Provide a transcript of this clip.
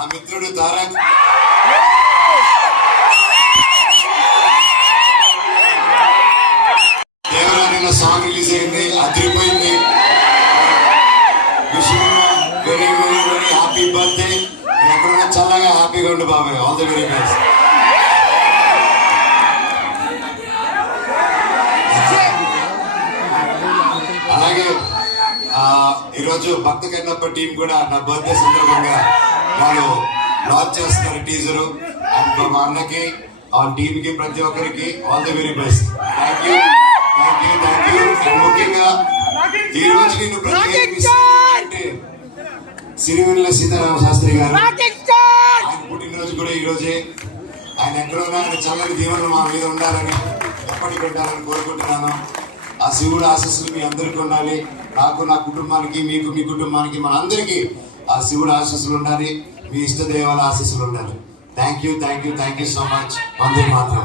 నా మిత్రుడు Tarak, దేవరాని song release అయింది, అదిరిపోయింది. Very very very happy birthday. ఎక్కడున్నా చల్లగా హ్యాపీగా ఉండు బాబాయ్. All the very best. అలాగే ఈరోజు భక్త కన్నప్ప టీం కూడా నా బర్త్డే సందర్భంగా వాళ్ళు లాంచ్ చేస్తున్నారు టీజరు. మా అన్నకి ఆ టీమ్ కి ప్రతి ఒక్కరికి all the very best. Thank you thank you thank you. ముఖ్యంగా ఈ రోజు నేను అంటే సిరివెన్నెల సీతారామ శాస్త్రి గారు ఆయన పుట్టినరోజు కూడా ఈ రోజే. ఆయన ఎక్కడ ఉన్నారని చల్లని దీవెనలు మా మీద ఉండాలని ఎప్పటికి ఉండాలని కోరుకుంటున్నాను. ఆ శివుడు ఆశీస్సులు మీ అందరికీ ఉండాలి. నాకు, నా కుటుంబానికి, మీకు, మీ కుటుంబానికి, మన అందరికీ ఆ శివుడు ఆశీస్సులు ఉండాలి. మీ ఇష్ట దేవాల ఆశీస్సులు ఉండాలి. Thank you so much. వందే మాత్రం.